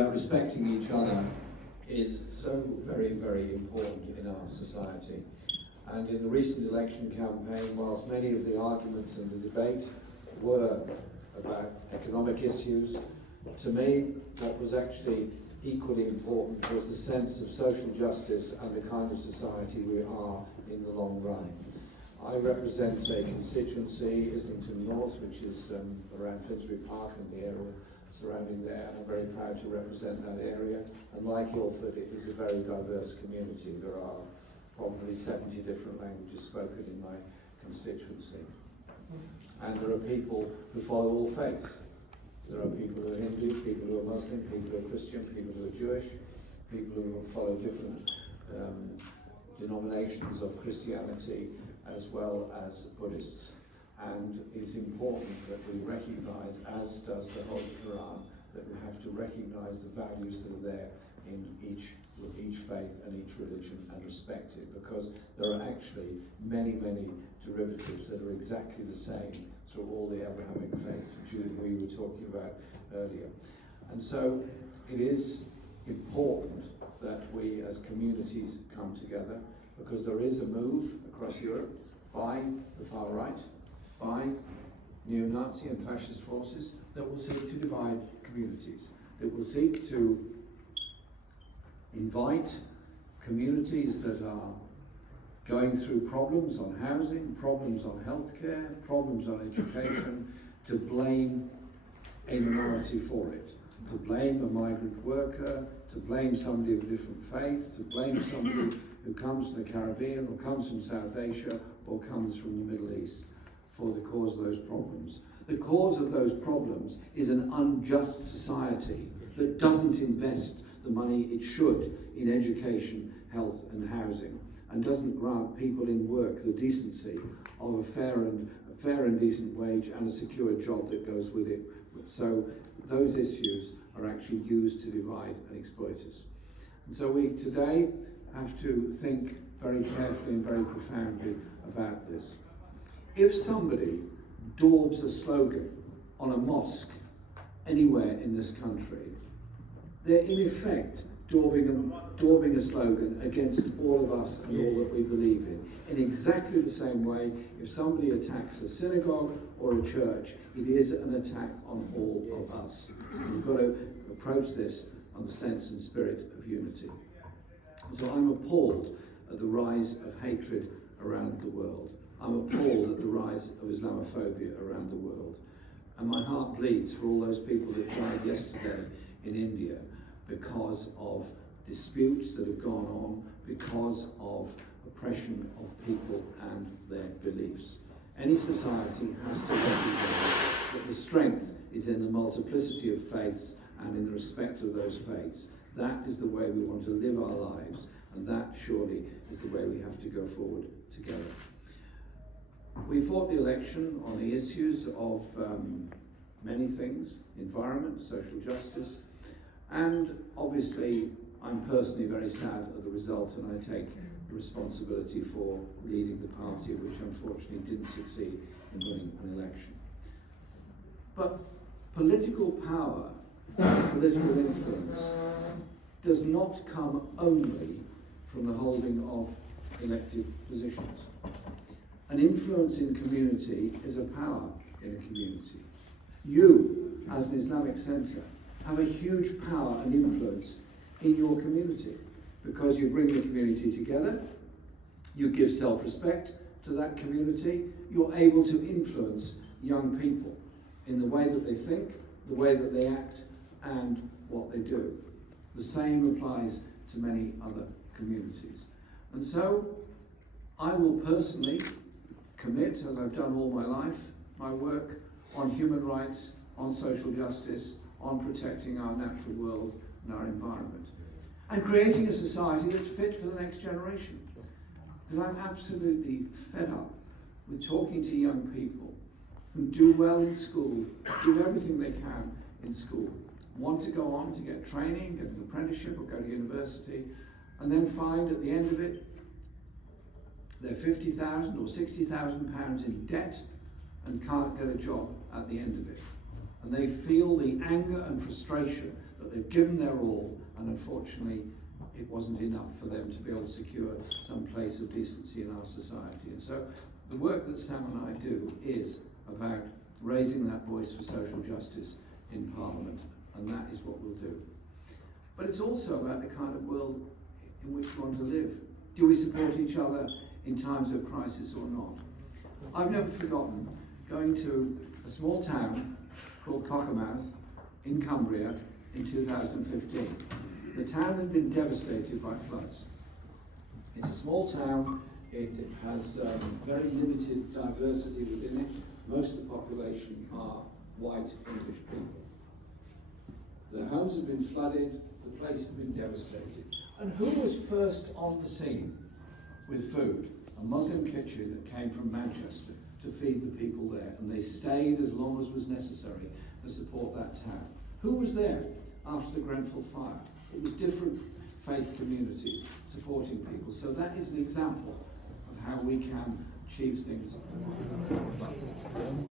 about respecting each other is so very, very important in our society. And in the recent election campaign, whilst many of the arguments and the debate were about economic issues, to me, what was actually equally important was the sense of social justice and the kind of society we are in the long run. I represent a constituency, Islington North, which is around Finsbury Park and the area surrounding there, and I'm very proud to represent that area. And like Ilford, it is a very diverse community. There are probably 70 different languages spoken in my constituency. And there are people who follow all faiths. There are people who are Hindu, people who are Muslim, people who are Christian, people who are Jewish, people who follow different denominations of Christianity, as well as Buddhists. And it's important that we recognise, as does the Holy Quran, that we have to recognise the values that are there in each faith and each religion and respect it, because there are actually many, many derivatives that are exactly the same through all the Abrahamic faiths, which we were talking about earlier. And so it is important that we as communities come together, because there is a move across Europe by the far right, by neo-Nazi and fascist forces that will seek to divide communities, that will seek to invite communities that are going through problems on housing, problems on healthcare, problems on education, to blame a minority for it, to blame a migrant worker, to blame somebody of a different faith, to blame somebody who comes from the Caribbean or comes from South Asia or comes from the Middle East for the cause of those problems. The cause of those problems is an unjust society that doesn't invest the money it should in education, health and housing, and doesn't grant people in work the decency of a fair and decent wage and a secure job that goes with it. So those issues are actually used to divide and exploit us. And so we today have to think very carefully and very profoundly about this. If somebody daubs a slogan on a mosque anywhere in this country, they're in effect daubing a slogan against all of us and all that we believe in exactly the same way, if somebody attacks a synagogue or a church, it is an attack on all of us. We've got to approach this on the sense and spirit of unity. So I'm appalled at the rise of hatred around the world. I'm appalled at the rise of Islamophobia around the world. And my heart bleeds for all those people that died yesterday in India because of disputes that have gone on, because of oppression of people and their beliefs. Any society has to recognize that the strength is in the multiplicity of faiths and in the respect of those faiths. That is the way we want to live our lives, and that surely is the way we have to go forward together. We fought the election on the issues of many things: environment, social justice, and obviously I'm personally very sad at the result, and I take responsibility for leading the party which unfortunately didn't succeed in winning an election. But political power, political influence, does not come only from the holding of elected positions. An influence in community is a power in a community. You, as an Islamic centre, have a huge power and influence in your community, because you bring the community together, you give self-respect to that community, you're able to influence young people in the way that they think, the way that they act, and what they do. The same applies to many other communities. And so I will personally commit, as I've done all my life, my work on human rights, on social justice, on protecting our natural world and our environment, and creating a society that's fit for the next generation. Because I'm absolutely fed up with talking to young people who do well in school, do everything they can in school, want to go on to get training, get an apprenticeship or go to university, and then find at the end of it they're £50,000 or £60,000 in debt and can't get a job at the end of it. And they feel the anger and frustration that they've given their all, and unfortunately it wasn't enough for them to be able to secure some place of decency in our society. And so the work that Sam and I do is about raising that voice for social justice in Parliament, and that is what we'll do. But it's also about the kind of world in which we want to live. Do we support each other in times of crisis or not? I've never forgotten going to a small town called Cockermouth in Cumbria in 2015. The town had been devastated by floods. It's a small town, it has very limited diversity within it. Most of the population are white English people. Their homes have been flooded, the place had been devastated. And who was first on the scene with food? A Muslim kitchen that came from Manchester to feed the people there, and they stayed as long as was necessary to support that town. Who was there after the Grenfell fire? It was different faith communities supporting people. So that is an example of how we can achieve things.